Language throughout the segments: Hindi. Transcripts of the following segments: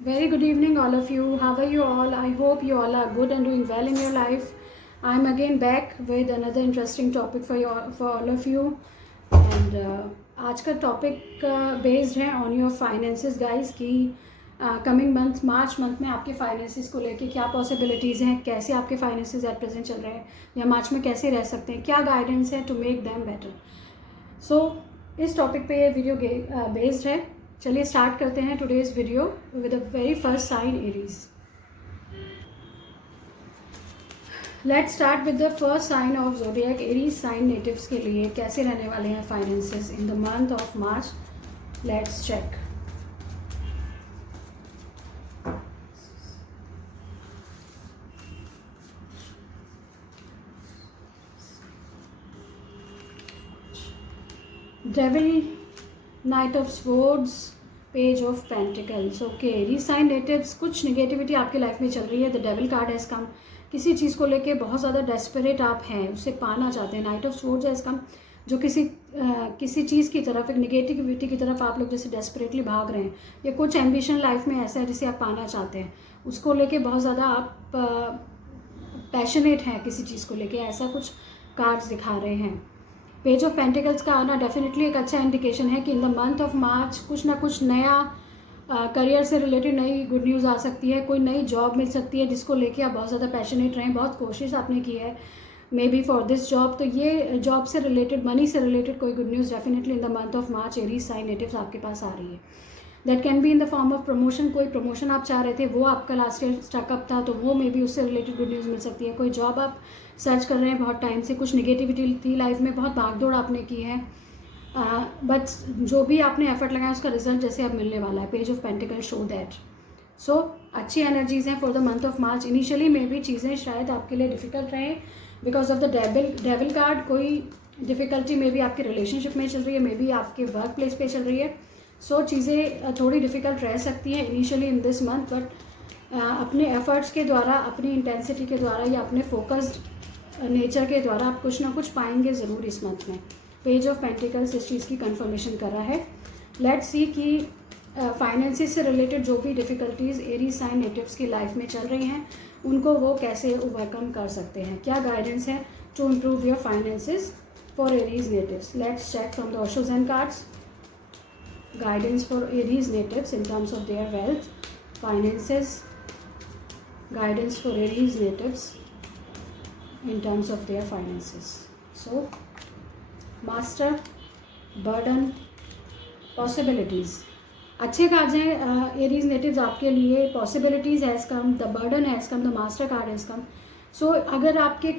Very good evening, all of you. How are you all? I hope you all are good and doing well in your life. I'm again back with another interesting topic for all of you. And आज का टॉपिक बेस्ड है ऑन योर फाइनेंसेस गाइस कि कमिंग मंथ मार्च मंथ में आपके फाइनेंसेस को लेके क्या पॉसिबिलिटीज़ हैं, कैसे आपके फाइनेंसेस एट प्रेजेंट चल रहे हैं या मार्च में कैसे रह सकते हैं, क्या गाइडेंस है टू मेक दैम बेटर. सो इस टॉपिक पे ये वीडियो बेस्ड है. चलिए स्टार्ट करते हैं today's video with the very first sign Aries. Let's start with the first sign of zodiac. Aries sign natives के लिए कैसे रहने वाले हैं finances in the month of March. Let's check. Devil, knight of swords, page of pentacles. Okay, Aries sign natives, कुछ नेगेटिविटी आपकी लाइफ में चल रही है. The devil card has come. किसी चीज़ को लेके बहुत ज़्यादा डेस्परेट आप हैं, उसे पाना चाहते हैं. नाइट ऑफ स्वॉर्ड्स हैज़ कम, जो किसी चीज़ की तरफ, एक नेगेटिविटी की तरफ आप लोग जैसे डेस्परेटली भाग रहे हैं, या कुछ एम्बिशन लाइफ में ऐसा है जिसे आप पाना चाहते हैं, उसको लेके बहुत ज़्यादा आप पैशनेट हैं किसी चीज़ को लेके, ऐसा कुछ कार्ड्स दिखा रहे हैं. पेज ऑफ पेंटिकल्स का आना डेफिनेटली एक अच्छा इंडिकेशन है कि इन द मंथ ऑफ मार्च कुछ ना कुछ नया करियर से रिलेटेड नई गुड न्यूज़ आ सकती है. कोई नई जॉब मिल सकती है जिसको लेके आप बहुत ज़्यादा पैशनेट रहें, बहुत कोशिश आपने की है मे बी फॉर दिस जॉब. तो ये जॉब से रिलेटेड, मनी से रिलेटेड कोई good news definitely in the month of March Aries sign natives आपके पास आ रही है. That can be in the form of promotion. कोई प्रमोशन आप चाह रहे थे, वो आपका लास्ट ईयर स्टकअप था, तो वो मे बी उससे रिलेटेड गुड न्यूज़ मिल सकती है. कोई जॉब आप सर्च कर रहे हैं बहुत टाइम से, कुछ नेगेटिविटी थी लाइफ में, बहुत भागदौड़ आपने की है, बट जो भी आपने एफर्ट लगाया उसका रिजल्ट जैसे अब मिलने वाला है. Page of pentacle show that. So अच्छी एनर्जीज हैं for the month of March. Initially में भी चीज़ें शायद आपके लिए डिफिकल्ट रहें because of the devil card. कोई डिफ़िकल्टी मे बी आपके रिलेशनशिप में चल रही है, मे बी आपके वर्क प्लेस पे चल रही है. सो चीज़ें थोड़ी डिफ़िकल्ट रह सकती हैं initially in this month, but अपने एफर्ट्स के द्वारा, अपनी इंटेंसिटी के द्वारा या अपने फोकस्ड नेचर के द्वारा आप कुछ ना कुछ पाएंगे ज़रूर इस मंथ में. पेज ऑफ पेंटिकल्स इस चीज़ की कंफर्मेशन कर रहा है. लेट्स सी कि फाइनेंसिस से रिलेटेड जो भी डिफ़िकल्टीज़ एरीज साइन नेटिव्स की लाइफ में चल रही हैं उनको वो कैसे ओवरकम कर सकते हैं, क्या गाइडेंस है to improve your finances for Aries natives. Let's check from the Osho Zen cards. Guidance for Aries natives in terms of their wealth, finances. Guidance for Aries natives in terms of their finances. So, Master, Burden, Possibilities. अच्छे कार्ड्स हैं एरीज नेटिव्स आपके लिए. Possibilities has come, the burden has come, the master card has come. So अगर आपके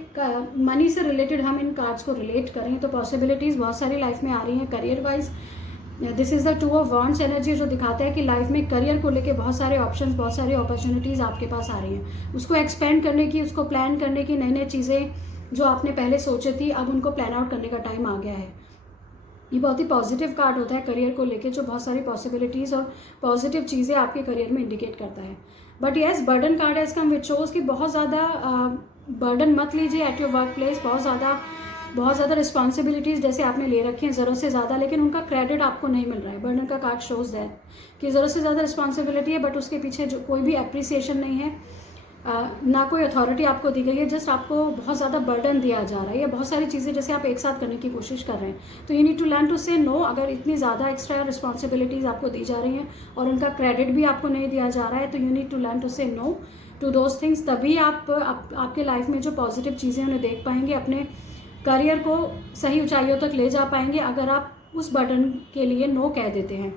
मनी से रिलेटेड हम इन कार्ड्स को रिलेट करें तो पॉसिबिलिटीज़ बहुत सारी लाइफ में आ रही हैं. Career wise this is the two of wands energy, जो दिखाता है कि लाइफ में करियर को लेके बहुत सारे ऑप्शंस, बहुत सारी अपॉर्चुनिटीज़ आपके पास आ रही हैं. उसको एक्सपेंड करने की, उसको प्लान करने की, नई नई चीज़ें जो आपने पहले सोची थी अब उनको प्लान आउट करने का टाइम आ गया है. ये बहुत ही पॉजिटिव कार्ड होता है करियर को लेके, जो बहुत सारी पॉसिबिलिटीज़ और पॉजिटिव चीज़ें आपके करियर में इंडिकेट करता है. But yes, burden card has come which shows कि बहुत ज़्यादा बर्डन मत लीजिए एट योर वर्क प्लेस. बहुत ज़्यादा रिस्पॉन्सिबिलिटीज़ जैसे आपने ले रखी हैं ज़रूरत से ज़्यादा, लेकिन उनका क्रेडिट आपको नहीं मिल रहा है. बर्डन का कार्ड शोज़ दैट कि ज़रूरत से ज़्यादा रिस्पॉन्सिबिलिटी है बट उसके पीछे जो कोई भी अप्रिसिएशन नहीं है, ना कोई अथॉरिटी आपको दी गई है, जस्ट आपको बहुत ज़्यादा बर्डन दिया जा रहा है. या बहुत सारी चीज़ें जैसे आप एक साथ करने की कोशिश कर रहे हैं, तो you need to learn to say no. अगर इतनी ज़्यादा एक्स्ट्रा रिस्पॉन्सिबिलिटीज़ आपको दी जा रही हैं और उनका क्रेडिट भी आपको नहीं दिया जा रहा है, तो you need to learn to say no to those things. तभी आपके लाइफ में जो पॉजिटिव चीज़ें उन्हें देख पाएंगे, अपने करियर को सही ऊंचाइयों तक ले जा पाएंगे अगर आप उस बटन के लिए नो कह देते हैं.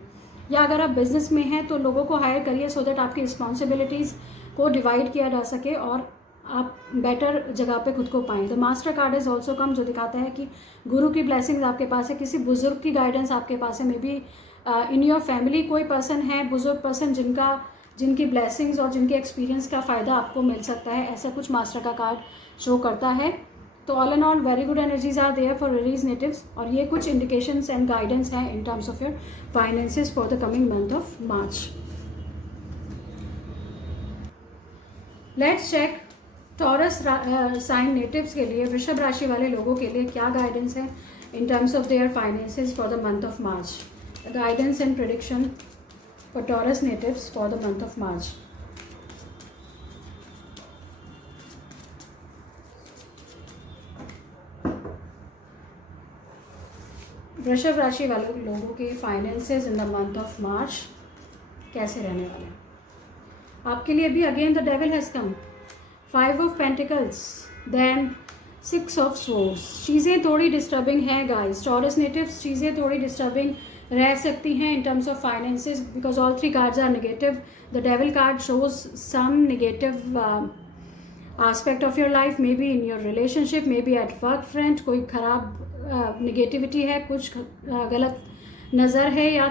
या अगर आप बिजनेस में हैं तो लोगों को हायर करिए सो दैट आपकी रिस्पॉन्सिबिलिटीज़ को डिवाइड किया जा सके और आप बेटर जगह पे खुद को पाएँ. The master card is also come, जो दिखाता है कि गुरु की ब्लेसिंग्स आपके पास है, किसी बुजुर्ग की गाइडेंस आपके पास है. May be in your family कोई पर्सन है, बुजुर्ग पर्सन, जिनकी ब्लेसिंग्स और जिनके एक्सपीरियंस का फ़ायदा आपको मिल सकता है, ऐसा कुछ मास्टर का कार्ड शो करता है. तो all and all very good energies are there for Aries natives. और ये कुछ इंडिकेशंस एंड गाइडेंस हैं in terms of your finances for the coming month of March. Let's check Taurus sign natives के लिए, वृषभ राशि वाले लोगों के लिए क्या गाइडेंस है in terms of their finances for the month of March. Guidance and prediction for Taurus natives for the month of March. वृषभ राशि वाले लोगों के finances in the month of March कैसे रहने वाले हैं आपके लिए? भी again the devil has come, 5 of pentacles, then 6 of swords. चीज़ें थोड़ी डिस्टर्बिंग हैं गाइस, टॉरस नेटिव्स, चीज़ें थोड़ी डिस्टर्बिंग रह सकती हैं in terms of finances because all 3 cards are negative. The devil card shows some negative aspect of your life, maybe in your relationship, maybe at work friend, कोई ख़राब नेगेटिविटी है, कुछ गलत नज़र है या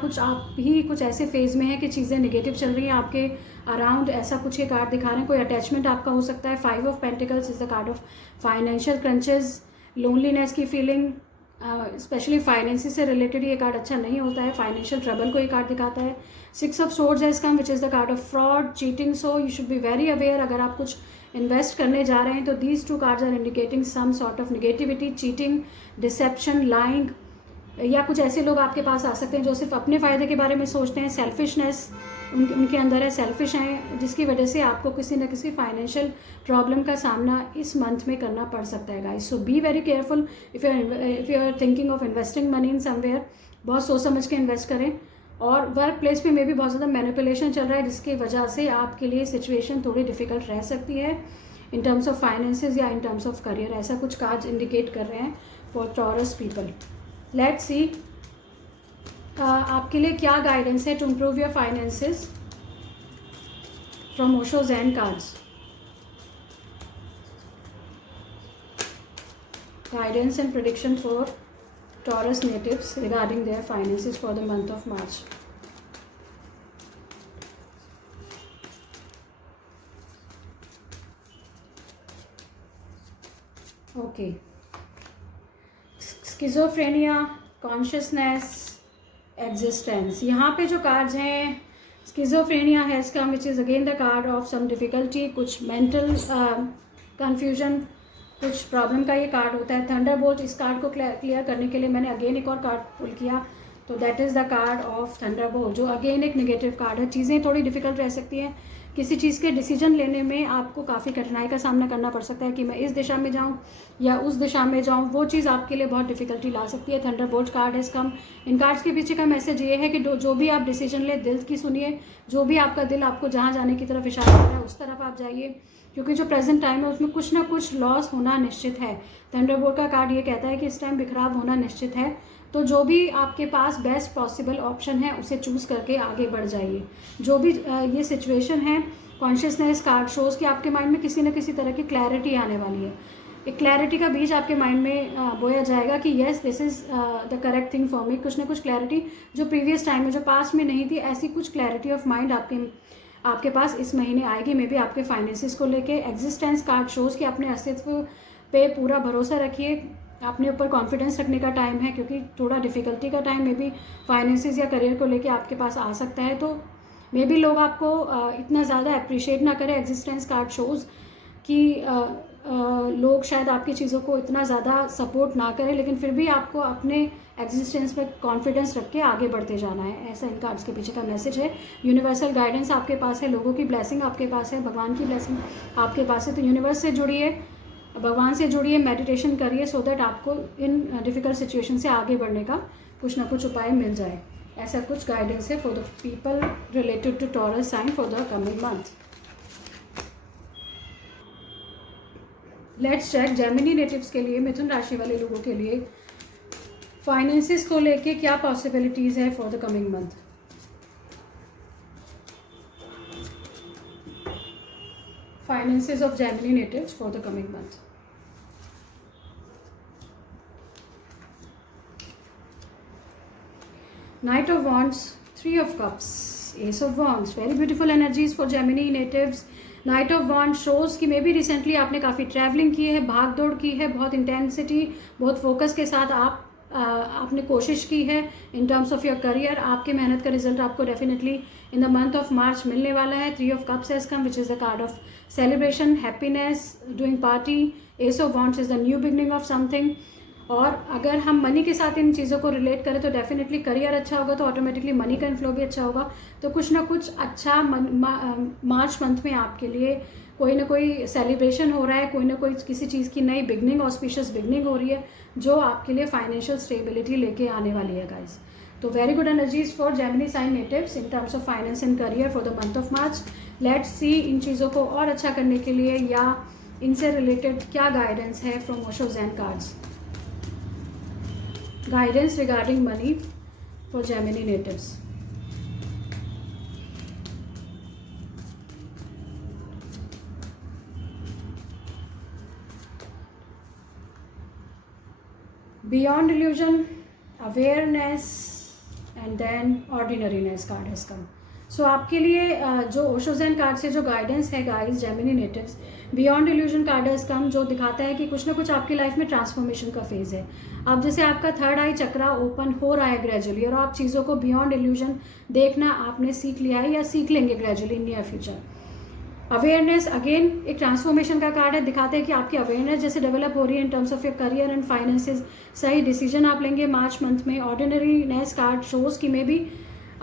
कुछ आप ही कुछ ऐसे फेज़ में है कि चीज़ें नेगेटिव चल रही हैं आपके अराउंड, ऐसा कुछ ये कार्ड दिखा रहे हैं। कोई अटैचमेंट आपका हो सकता है। 5 of pentacles is the card of financial crunches, loneliness की फीलिंग, स्पेशली फाइनेंसिस से रिलेटेड ये कार्ड अच्छा नहीं होता है, फाइनेंशियल ट्रबल को ये कार्ड दिखाता है। 6 of swords has come which is the card of fraud, cheating, so you should be very aware. अगर आप कुछ इन्वेस्ट करने जा रहे हैं तो these 2 cards are indicating some sort of negativity, cheating, deception, lying, या कुछ ऐसे लोग आपके पास आ सकते हैं जो सिर्फ अपने फ़ायदे के बारे में सोचते हैं। सेल्फिशनेस उनके अंदर है, सेल्फिश हैं, जिसकी वजह से आपको किसी न किसी फाइनेंशियल प्रॉब्लम का सामना इस मंथ में करना पड़ सकता है guys. So be very careful if you are thinking of investing money in somewhere. बहुत सोच समझ के इन्वेस्ट करें। और वर्क प्लेस में भी बहुत ज़्यादा मैनिपुलेशन चल रहा है जिसकी वजह से आपके लिए सिचुएशन थोड़ी डिफ़िकल्ट रह सकती है इन टर्म्स ऑफ फाइनेंसेस या इन टर्म्स ऑफ करियर। ऐसा कुछ कार्ड्स इंडिकेट कर रहे हैं for Taurus people. Let's see आपके लिए क्या गाइडेंस है to improve your finances from Osho Zen cards. Guidance and prediction for Taurus natives regarding their finances for the month of March. Okay. Schizophrenia, consciousness, existence. यहाँ पे जो कार्ड्स हैं, schizophrenia has come, which is again the card of some difficulty, कुछ mental confusion, कुछ प्रॉब्लम का ये कार्ड होता है। थंडरबोल्ट, इस कार्ड को क्लियर करने के लिए मैंने अगेन एक और कार्ड पुल किया, तो that is the card of Thunderbolt, जो अगेन एक नेगेटिव कार्ड है। चीज़ें थोड़ी डिफ़िकल्ट रह सकती हैं, किसी चीज़ के डिसीजन लेने में आपको काफ़ी कठिनाई का सामना करना पड़ सकता है कि मैं इस दिशा में जाऊँ या उस दिशा में जाऊँ, वो चीज़ आपके लिए बहुत डिफ़िकल्टी ला सकती है। Thunderbolt card is come. In cards के पीछे का मैसेज ये है कि जो भी आप डिसीजन ले, दिल की सुनिए, जो भी आपका दिल आपको जहाँ जाने की तरफ इशारा कर रहा है उस तरफ आप जाइए, क्योंकि जो प्रेजेंट टाइम है उसमें कुछ ना कुछ लॉस होना निश्चित है। थंडरबोल्ट का कार्ड ये कहता है कि इस टाइम बिखराव होना निश्चित है, तो जो भी आपके पास बेस्ट पॉसिबल ऑप्शन है उसे चूज़ करके आगे बढ़ जाइए। जो भी ये सिचुएशन है, कॉन्शियसनेस कार्ड शोज कि आपके माइंड में किसी न किसी तरह की क्लैरिटी आने वाली है। एक क्लैरिटी का बीज आपके माइंड में बोया जाएगा कि yes this is the correct thing for me. कुछ ना कुछ क्लैरिटी जो प्रीवियस टाइम में, जो पास्ट में नहीं थी, ऐसी कुछ क्लैरिटी ऑफ माइंड आपके पास इस महीने आएगी। मे बी आपके फाइनेंसिस को लेके। एग्जिस्टेंस कार्ड शोज कि अपने अस्तित्व पे पूरा भरोसा रखिए, अपने ऊपर कॉन्फिडेंस रखने का टाइम है, क्योंकि थोड़ा डिफ़िकल्टी का टाइम मे बी फाइनेंसिस या करियर को लेके आपके पास आ सकता है। तो मे बी लोग आपको इतना ज़्यादा अप्रिशिएट ना करें। एग्जिस्टेंस कार्ड शोज कि लोग शायद आपकी चीज़ों को इतना ज़्यादा सपोर्ट ना करें, लेकिन फिर भी आपको अपने एग्जिस्टेंस पर कॉन्फिडेंस रख के आगे बढ़ते जाना है। ऐसा इन कार्ड्स के पीछे का मैसेज है। यूनिवर्सल गाइडेंस आपके पास है, लोगों की ब्लेसिंग आपके पास है, भगवान की ब्लेसिंग आपके पास है। तो यूनिवर्स से जुड़िए, भगवान से जुड़िए, मेडिटेशन करिए, सो दैट आपको इन डिफ़िकल्ट सिचुएशन से आगे बढ़ने का कुछ ना कुछ उपाय मिल जाए। ऐसा कुछ गाइडेंस है for the people related to Taurus sign for the coming month. Let's check Gemini natives के लिए, मिथुन राशि वाले लोगों के लिए फाइनेंसिस को लेके क्या पॉसिबिलिटीज़ है for the coming month. Finances of Gemini natives for the coming month. Knight of Wands, 3 of Cups, Ace of Wands, very beautiful energies for Gemini natives. Knight of Wands shows कि मे बी रिसेंटली आपने काफ़ी ट्रैवलिंग की है, भाग दौड़ की है, बहुत इंटेंसिटी, बहुत फोकस के साथ आपने कोशिश की है in terms of your career. आपके मेहनत का रिजल्ट आपको definitely in the month of मार्च मिलने वाला है। 3 of Cups has come which is the card of celebration, happiness, doing party. Ace of Wands is the new beginning of something. और अगर हम मनी के साथ इन चीज़ों को रिलेट करें तो डेफिनेटली करियर अच्छा होगा, तो ऑटोमेटिकली मनी का इन्फ्लो भी अच्छा होगा। तो कुछ ना कुछ अच्छा मार्च मंथ में आपके लिए कोई ना कोई सेलिब्रेशन हो रहा है, कोई ना कोई किसी चीज़ की नई बिगनिंग, ऑस्पिशियस बिगनिंग हो रही है, जो आपके लिए फाइनेंशियल स्टेबिलिटी लेके आने वाली है गाइस। तो very good energies for Gemini sign natives in terms of finance and career for the month of March. Let's see इन चीज़ों को और अच्छा करने के लिए या इनसे रिलेटेड क्या गाइडेंस है from Osho Zen cards. Guidance regarding money for Gemini natives. Beyond illusion, awareness and then ordinariness card has come. So आपके लिए जो ओशो ज़ेन कार्ड से जो गाइडेंस है guys Gemini natives, beyond illusion card has कम, जो दिखाता है कि कुछ ना कुछ आपकी लाइफ में ट्रांसफॉर्मेशन का फेज है। अब जैसे आपका थर्ड आई चक्रा ओपन हो रहा है ग्रेजुअली, और आप चीज़ों को बियॉन्ड इल्यूजन देखना आपने सीख लिया है या सीख लेंगे gradually in near future. Awareness again एक ट्रांसफॉर्मेशन का कार्ड है, दिखाते हैं कि आपकी अवेयरनेस जैसे डेवलप हो रही है in terms of your career and finances, सही डिसीजन आप लेंगे मार्च मंथ में। ऑर्डिनरीनेस कार्ड शोज कि मे भी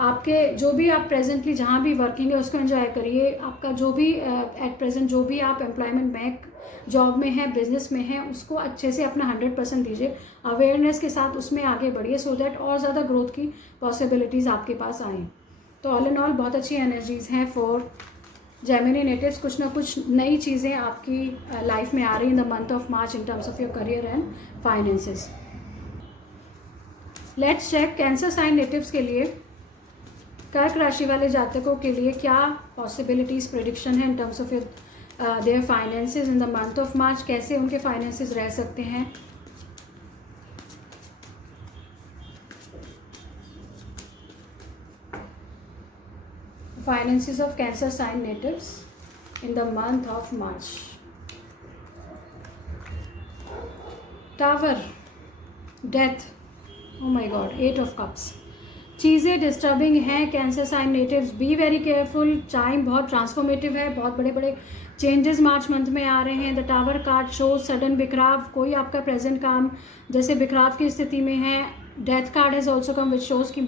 आपके जो भी आप प्रेजेंटली जहाँ भी वर्किंग है उसको एंजॉय करिए। आपका जो भी एट प्रेजेंट जो भी आप एम्प्लॉयमेंट में जॉब में है, बिजनेस में है, उसको अच्छे से अपना 100% दीजिए, अवेयरनेस के साथ उसमें आगे बढ़िए, सो दैट और ज़्यादा ग्रोथ की पॉसिबिलिटीज़ आपके पास आएँ। तो ऑल इन ऑल बहुत अच्छी एनर्जीज़ हैं फॉर जेमिनी नेटिव्स। कुछ ना कुछ नई चीज़ें आपकी लाइफ में आ रही in the month of March in terms of your career and finances. Let's check Cancer sign natives के लिए, कर्क राशि वाले जातकों के लिए क्या पॉसिबिलिटीज प्रेडिक्शन है in terms of their finances in the month of March, कैसे उनके फाइनेंसेस रह सकते हैं। Finances of Cancer sign natives in the month of March. Tower, death, oh my God, 8 of cups. चीज़ें डिस्टर्बिंग हैं Cancer sign natives, be very careful. Time बहुत ट्रांसफॉर्मेटिव है, बहुत बड़े बड़े चेंजेस मार्च मंथ में आ रहे हैं। The tower card shows sudden बिखराव, कोई आपका प्रेजेंट काम जैसे बिखराव की स्थिति में है। Death card has also come which shows कि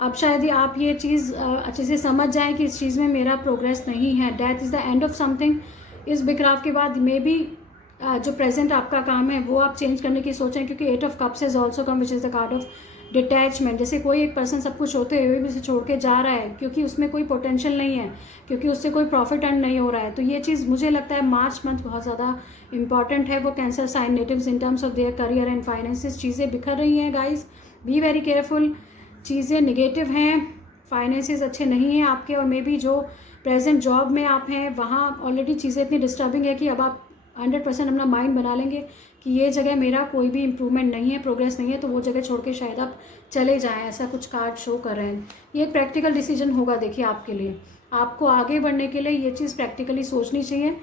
अब शायद ही आप ये चीज़ अच्छे से समझ जाएं कि इस चीज़ में मेरा प्रोग्रेस नहीं है। Death is the end of something. इस बिखराव के बाद मे बी जो प्रेजेंट आपका काम है वो आप चेंज करने की सोचें, क्योंकि 8 of cups is also come which is the card of detachment. जैसे कोई एक पर्सन सब कुछ होते हुए भी उसे छोड़ के जा रहा है क्योंकि उसमें कोई पोटेंशियल नहीं है, क्योंकि उससे कोई प्रॉफिट अर्न नहीं हो रहा है। तो ये चीज़ मुझे लगता है मार्च मंथ बहुत ज़्यादा इंपॉर्टेंट है वो Cancer sign natives in terms of their career and finances. चीज़ें बिखर रही हैं गाइज, बी वेरी केयरफुल। चीज़ें निगेटिव हैं, फाइनेंसेस अच्छे नहीं हैं आपके, और मे बी जो प्रेजेंट जॉब में आप हैं वहाँ ऑलरेडी चीज़ें इतनी डिस्टर्बिंग है कि अब आप 100% अपना माइंड बना लेंगे कि ये जगह मेरा कोई भी इम्प्रूवमेंट नहीं है, प्रोग्रेस नहीं है, तो वो जगह छोड़ के शायद आप चले जाएं, ऐसा कुछ कार्ड शो कर रहे हैं। ये एक प्रैक्टिकल डिसीजन होगा देखिए आपके लिए, आपको आगे बढ़ने के लिए ये चीज़ प्रैक्टिकली सोचनी चाहिए।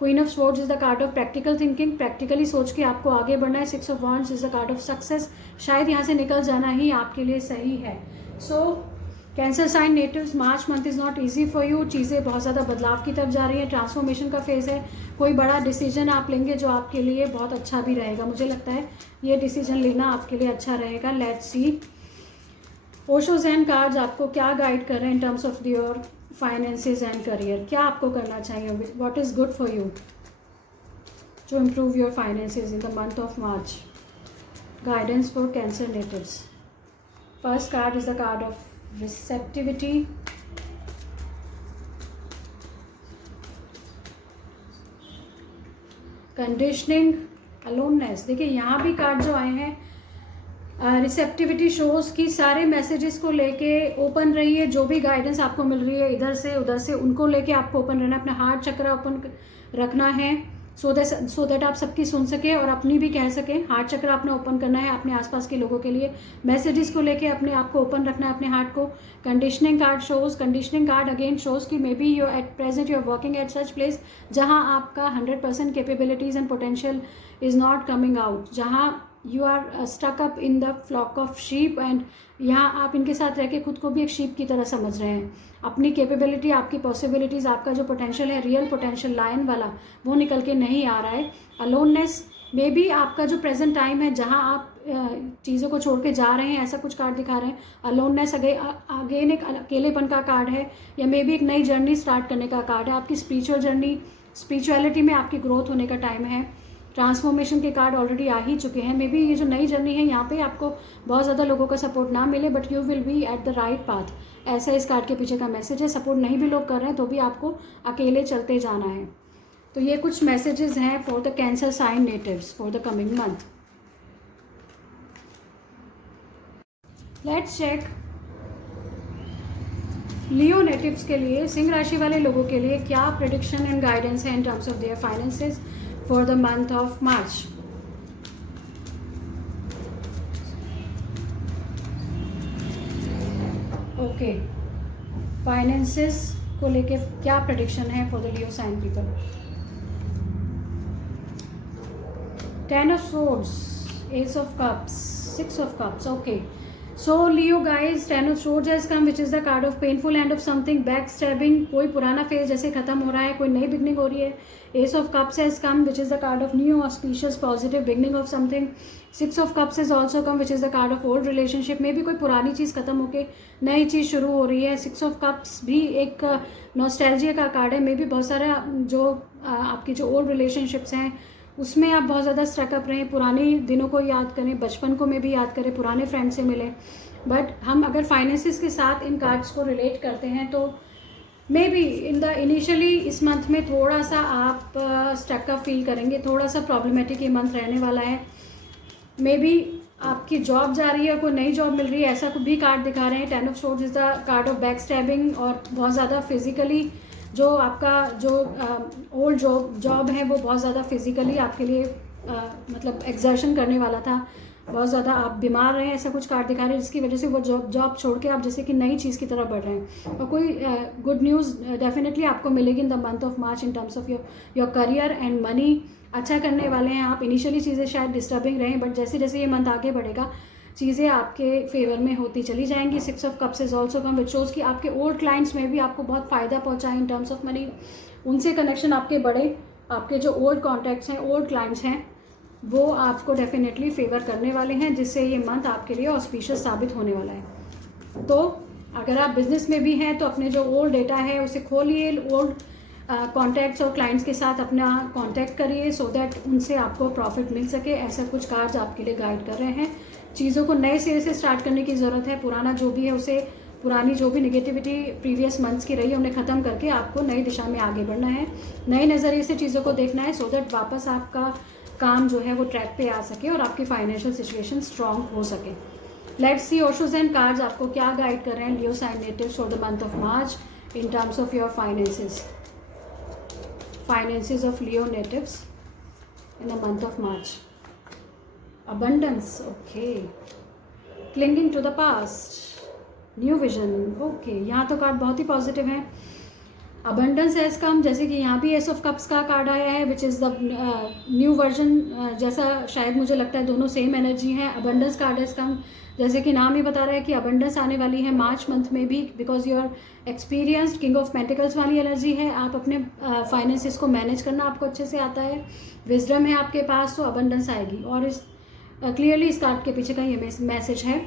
Queen of swords is the card of practical thinking, practically सोच के आपको आगे बढ़ना है। 6 of wands is the card of success, शायद यहाँ से निकल जाना ही आपके लिए सही है। So cancer sign natives, March month is not easy for you. चीज़ें बहुत ज़्यादा बदलाव की तरफ जा रही हैं, ट्रांसफॉर्मेशन का फेज़ है। कोई बड़ा डिसीजन आप लेंगे जो आपके लिए बहुत अच्छा भी रहेगा। मुझे लगता है ये डिसीजन लेना आपके लिए अच्छा रहेगा। Let's see Osho Zen cards आपको क्या गाइड कर रहे हैं in terms of your finances and career. क्या आपको करना चाहिए, what is good for you to improve your finances in the month of March. Guidance for Cancer natives. First card is the card of receptivity, conditioning, aloneness. देखिए यहाँ भी कार्ड जो आए हैं रिसेप्टिविटी शोज़ की सारे मैसेजेस को लेके ओपन रहिए। जो भी गाइडेंस आपको मिल रही है इधर से उधर से, उनको लेके आपको ओपन रहना, अपना हार्ट चक्र ओपन रखना है सो दैट आप सबकी सुन सके और अपनी भी कह सके। हार्ट चक्र अपना ओपन करना है अपने आसपास के लोगों के लिए। मैसेजेस को लेके अपने आप को ओपन रखना है, अपने हार्ट को। Conditioning card shows, conditioning card again shows कि maybe you at present you are working at such place जहाँ आपका 100% capabilities and potential is not coming out, जहाँ you are stuck up in the flock of sheep, and यहाँ आप इनके साथ रह के खुद को भी एक शीप की तरह समझ रहे हैं। अपनी कैपेबिलिटी, आपकी पॉसिबिलिटीज़, आपका जो पोटेंशियल है, रियल पोटेंशियल लायन वाला, वो निकल के नहीं आ रहा है। अलोननेस मे बी आपका जो प्रेजेंट टाइम है जहाँ आप चीज़ों को छोड़ के जा रहे हैं, ऐसा कुछ कार्ड दिखा रहे हैं। अलोननेस अगेन एक अकेलेपन का कार्ड है, या मे बी एक नई जर्नी स्टार्ट करने का कार्ड है। आपकी स्पिरिचुअल जर्नी, स्पिरिचुअलिटी में आपकी ग्रोथ होने का टाइम है। ट्रांसफॉर्मेशन के कार्ड ऑलरेडी आ ही चुके हैं। मे बी ये जो नई जर्नी है यहाँ पे आपको बहुत ज़्यादा लोगों का सपोर्ट ना मिले, but you will be at the right path, ऐसा इस कार्ड के पीछे का मैसेज है। सपोर्ट नहीं भी लोग कर रहे हैं तो भी आपको अकेले चलते जाना है। तो ये कुछ मैसेजेस हैं for the Cancer sign natives for the coming month. Let's check Leo natives के लिए, सिंह राशि वाले लोगों के लिए क्या प्रेडिक्शन एंड गाइडेंस है in terms of their finances for the month of March. Okay, finances को लेके क्या प्रेडिक्शन है for the Leo sign people. 10 of swords, ace of cups, 6 of cups. Okay, so Leo guys, 10 of swords has come, which is the card of painful end of something, backstabbing, कोई पुराना फेज जैसे खत्म हो रहा है, कोई नई बिगनिंग हो रही है। Ace of cups has come, which is the card of new auspicious positive beginning of something. 6 of cups has also come, which is the card of old relationship, में भी कोई पुरानी चीज़ खत्म होके नई चीज़ शुरू हो रही है। 6 of cups भी एक नॉस्टैल्जिया का कार्ड है। मे भी बहुत सारा जो आपकी जो ओल्ड रिलेशनशिप्स हैं उसमें आप बहुत ज़्यादा स्ट्रकअप रहें, पुराने दिनों को याद करें, बचपन को में भी याद करें, पुराने फ्रेंड से मिलें। बट हम अगर फाइनेंसिस के साथ इन कार्ड्स को रिलेट करते हैं तो may be in the initially इस मंथ में थोड़ा सा आप स्ट्रकअप फील करेंगे, थोड़ा सा प्रॉब्लमेटिक ये मंथ रहने वाला है। मे बी आपकी जॉब जा रही है, कोई नई जॉब मिल रही है, ऐसा भी कार्ड दिखा रहे हैं। 10 of swords is the card of back stabbing, और बहुत ज़्यादा फिजिकली जो आपका जो ओल्ड जॉब है वो बहुत ज़्यादा फिजिकली आपके लिए मतलब एक्सर्शन करने वाला था, बहुत ज़्यादा आप बीमार रहे हैं, ऐसा कुछ कार्ड दिखा रहे हैं, जिसकी वजह से वो जॉब छोड़ के आप जैसे कि नई चीज़ की तरफ बढ़ रहे हैं। और कोई गुड न्यूज़ डेफिनेटली आपको मिलेगी इन the month of March in terms of your career and money. अच्छा करने वाले हैं आप। इनिशियली चीज़ें शायद डिस्टर्बिंग रहें, बट जैसे जैसे ये मंथ आगे बढ़ेगा चीज़ें आपके फेवर में होती चली जाएंगी। 6 of cups is also come, which shows कि आपके ओल्ड क्लाइंट्स में भी आपको बहुत फ़ायदा पहुंचा इन टर्म्स ऑफ मनी। उनसे कनेक्शन आपके बड़े, आपके जो ओल्ड कॉन्टैक्ट्स हैं, ओल्ड क्लाइंट्स हैं, वो आपको डेफिनेटली फेवर करने वाले हैं, जिससे ये मंथ आपके लिए ऑस्पिशियस साबित होने वाला है। तो अगर आप बिजनेस में भी हैं तो अपने जो ओल्ड डेटा है उसे खोलिए, ओल्ड कॉन्टैक्ट्स और क्लाइंट्स के साथ अपना कॉन्टैक्ट करिए, सो दैट उनसे आपको प्रॉफिट मिल सके। ऐसा कुछ कार्ड्स आपके लिए गाइड कर रहे हैं। चीज़ों को नए सिरे से स्टार्ट करने की ज़रूरत है। पुराना जो भी है उसे, पुरानी जो भी नेगेटिविटी प्रीवियस मंथ्स की रही है उन्हें ख़त्म करके आपको नई दिशा में आगे बढ़ना है, नए नज़रिए से चीज़ों को देखना है, सो दैट वापस आपका काम जो है वो ट्रैक पे आ सके और आपकी फाइनेंशियल सिचुएशन स्ट्रॉन्ग हो सके। Let's see Osho's and cards आपको क्या गाइड कर रहे हैं Leo sign natives for the month of March in terms of your finances of Leo natives in the month of March. Abundance, okay. Clinging to the past, new vision, okay. यहाँ तो कार्ड बहुत ही पॉजिटिव है। Abundance हैज़ कम, जैसे कि यहाँ भी एस ऑफ कप्स का कार्ड आया है, which is the new version, जैसा शायद मुझे लगता है दोनों सेम एनर्जी है। Abundance कार्ड हैज़ कम, जैसे कि नाम ही बता रहा है कि abundance आने वाली है मार्च मंथ में भी, because your experienced king of pentacles वाली एनर्जी है। आप अपने फाइनेंसिस को मैनेज करना आपको अच्छे से आता है, विजडम है आपके पास, तो abundance आएगी। और इस क्लियरली इस कार्ड के पीछे का ये मैसेज है।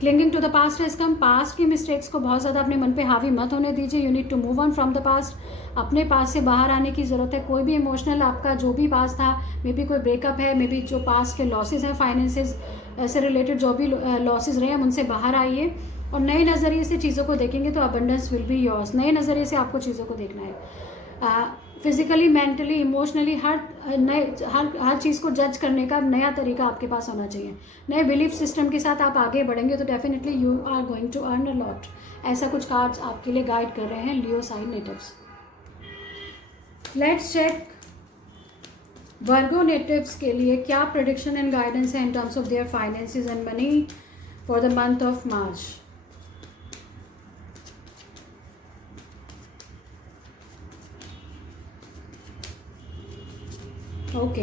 Clinging to the past has come, past की मिस्टेक्स को बहुत ज़्यादा अपने मन पे हावी मत होने दीजिए। You need to move on from the past, अपने पास से बाहर आने की ज़रूरत है। कोई भी इमोशनल आपका जो भी पास था, मे बी कोई ब्रेकअप है, मे बी जो पास्ट के लॉसेज हैं, फाइनेंसेस से रिलेटेड जो भी लॉसेज रहे हैं उनसे बाहर आइए और नए नज़रिए से चीज़ों को देखेंगे तो अबंडेंस विल बी योर्स। नए नज़रिए से आपको चीज़ों को देखना है। फिजिकली, मेंटली, इमोशनली, हर चीज़ को जज करने का नया तरीका आपके पास होना चाहिए। नए बिलीफ सिस्टम के साथ आप आगे बढ़ेंगे तो definitely you are going to earn a lot. ऐसा कुछ कार्ड्स आपके लिए गाइड कर रहे हैं Leo sign natives. Let's check Virgo natives के लिए क्या प्रेडिक्शन एंड गाइडेंस है in terms of their finances and money for the month of March. Okay,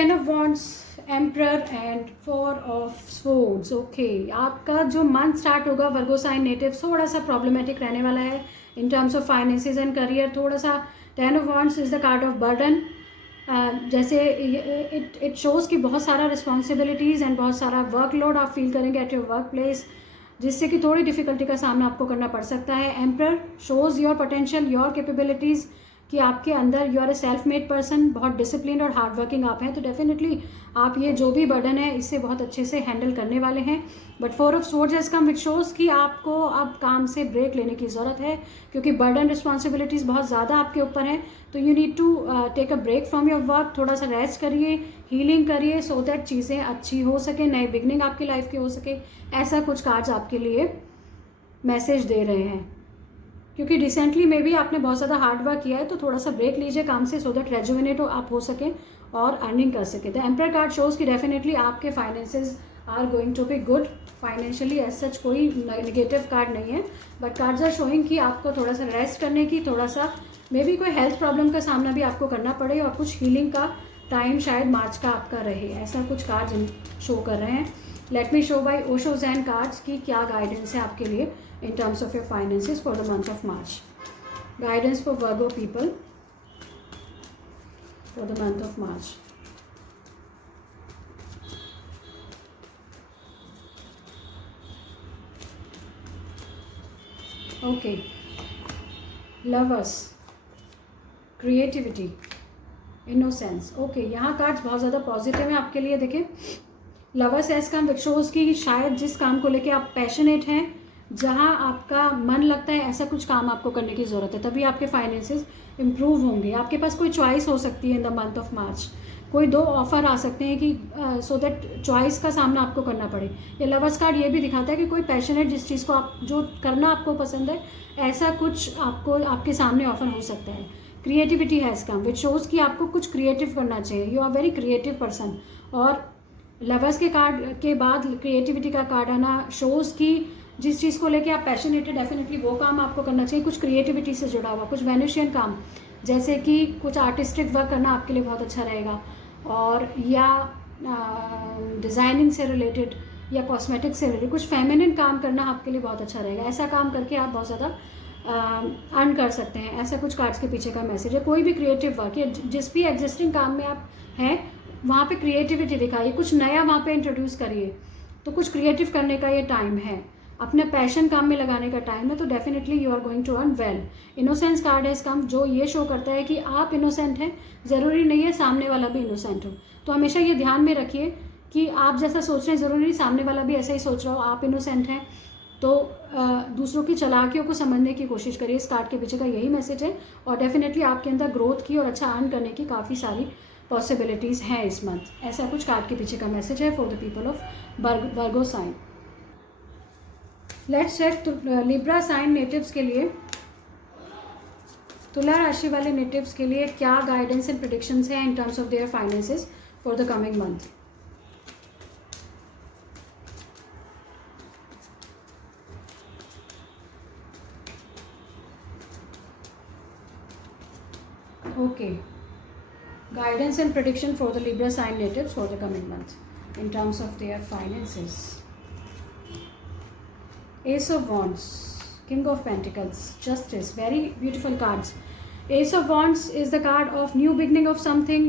10 of wands, emperor and 4 of swords. Okay, आपका जो मंथ स्टार्ट होगा वर्गो साइन नेटिव थोड़ा सा प्रॉब्लमेटिक रहने वाला है in terms of finances and career. थोड़ा सा 10 of wands is the card of burden. जैसे इट शोज़ कि बहुत सारा रिस्पॉन्सिबिलिटीज़ एंड बहुत सारा वर्कलोड आप फील करेंगे एट योर वर्क प्लेस, जिससे कि थोड़ी डिफिकल्टी का सामना आपको करना पड़ सकता है। Emperor shows your potential, your capabilities, कि आपके अंदर you are a self made person, बहुत डिसिप्लिन और हार्ड वर्किंग आप हैं, तो डेफिनेटली आप ये जो भी बर्डन है इससे बहुत अच्छे से हैंडल करने वाले हैं। But 4 of swords has come, which shows कि आपको अब काम से ब्रेक लेने की ज़रूरत है, क्योंकि बर्डन रिस्पॉन्सिबिलिटीज़ बहुत ज़्यादा आपके ऊपर हैं। तो you need to take a break from your work, थोड़ा सा रेस्ट करिए, हीलिंग करिए, सो दैट चीज़ें अच्छी हो सके, नए बिगनिंग आपकी लाइफ की हो सके। ऐसा कुछ कार्ड्स आपके लिए मैसेज दे रहे हैं, क्योंकि रिसेंटली में भी आपने बहुत ज़्यादा हार्ड वर्क किया है, तो थोड़ा सा ब्रेक लीजिए काम से, सो दैट रेजुविनेट आप हो सके और अर्निंग कर सके। द एम्परर कार्ड शोज़ कि डेफिनेटली आपके finances are going to be good financially, as such कोई नेगेटिव कार्ड नहीं है, बट कार्ड्स आर शोइंग कि आपको थोड़ा सा रेस्ट करने की, थोड़ा सा मे बी कोई हेल्थ प्रॉब्लम का सामना भी आपको करना पड़े, और कुछ हीलिंग का टाइम शायद मार्च का आपका रहे, ऐसा कुछ कार्ड्स शो कर रहे हैं। Let me show by Osho Zen cards की क्या गाइडेंस है आपके लिए in terms of your finances for the month of March. Guidance for Virgo people for the month of March. Okay. Lovers, creativity, innocence. Okay, यहाँ कार्ड्स बहुत ज़्यादा पॉजिटिव हैं आपके लिए। देखिए, lovers has come, which shows कि शायद जिस काम को लेके आप पैशनेट हैं, जहाँ आपका मन लगता है, ऐसा कुछ काम आपको करने की ज़रूरत है, तभी आपके फाइनेंसेस इंप्रूव होंगे। आपके पास कोई चॉइस हो सकती है इन द मंथ ऑफ मार्च, कोई 2 ऑफर आ सकते हैं कि सो दैट चॉइस का सामना आपको करना पड़े। ये लवर्स कार्ड ये भी दिखाता है कि कोई पैशनेट, जिस चीज़ को आप जो करना आपको पसंद है, ऐसा कुछ आपको आपके सामने ऑफर हो सकता है। Creativity has come, which shows कि आपको कुछ क्रिएटिव करना चाहिए, you are very creative person. और लवर्स के कार्ड के बाद क्रिएटिविटी का कार्ड आना शोज़ कि जिस चीज़ को लेके आप पैशनेटेड, डेफिनेटली वो काम आपको करना चाहिए, कुछ क्रिएटिविटी से जुड़ा हुआ, कुछ वेनिशियन काम, जैसे कि कुछ आर्टिस्टिक वर्क करना आपके लिए बहुत अच्छा रहेगा, और या डिज़ाइनिंग से रिलेटेड या कॉस्मेटिक से रिलेटेड कुछ फेमिनिन काम करना आपके लिए बहुत अच्छा रहेगा। ऐसा काम करके आप बहुत ज़्यादा अर्न कर सकते हैं, ऐसा कुछ कार्ड्स के पीछे का मैसेज है। कोई भी क्रिएटिव वर्क या जिस भी एग्जिस्टिंग काम में आप हैं, वहाँ पे क्रिएटिविटी दिखाइए, कुछ नया वहाँ पे इंट्रोड्यूस करिए। तो कुछ क्रिएटिव करने का ये टाइम है, अपने पैशन काम में लगाने का टाइम है, तो definitely you are going to earn well. Innocence card है इसका, जो ये शो करता है कि आप इनोसेंट हैं, ज़रूरी नहीं है सामने वाला भी इनोसेंट हो। तो हमेशा ये ध्यान में रखिए कि आप जैसा सोच रहे हैं, ज़रूरी नहीं सामने वाला भी ऐसा ही सोच रहा हो। आप इनोसेंट हैं, तो दूसरों की चालाकियों को समझने की कोशिश करिए। इस कार्ड के पीछे का यही मैसेज है, और डेफिनेटली आपके अंदर ग्रोथ की और अच्छा अर्न करने की काफ़ी सारी पॉसिबिलिटीज़ हैं इस मंथ। ऐसा कुछ कार्ड के पीछे का मैसेज है for the people of Virgo sign. Let's check Libra sign natives के लिए, तुला राशि वाले नेटिव्स के लिए क्या गाइडेंस एंड प्रेडिक्शंस हैं in terms of their finances for the coming month. Okay, guidance and prediction for the Libra sign natives for the coming month in terms of their finances. Ace of Wands, King of Pentacles, Justice, very beautiful cards. Ace of Wands is the card of new beginning of something,